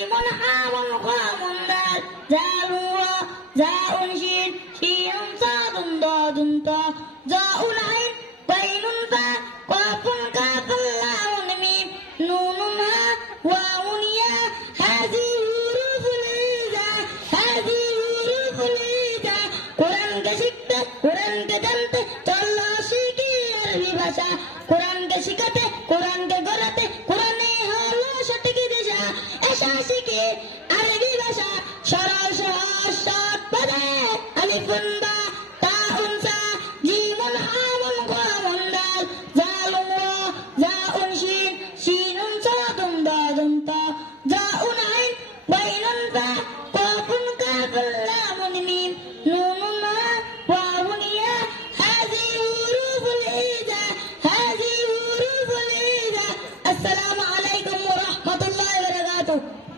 من حام قام دال زال زاء شين شين صاد ضاد طاء زاء عين بين فاء قاف كاف الله ميم نون ها واو ياء هذه حروف الهجاء هذه حروف الهجاء قرآن كشكت قرآن كدنت চলো শিখি আরবি ভাষা কোরআনকে শিখাতে কোরআনকে গলাতে কোরআনে হলো সঠিক দিশা এসা শিখি আরবি ভাষা সরল সহজ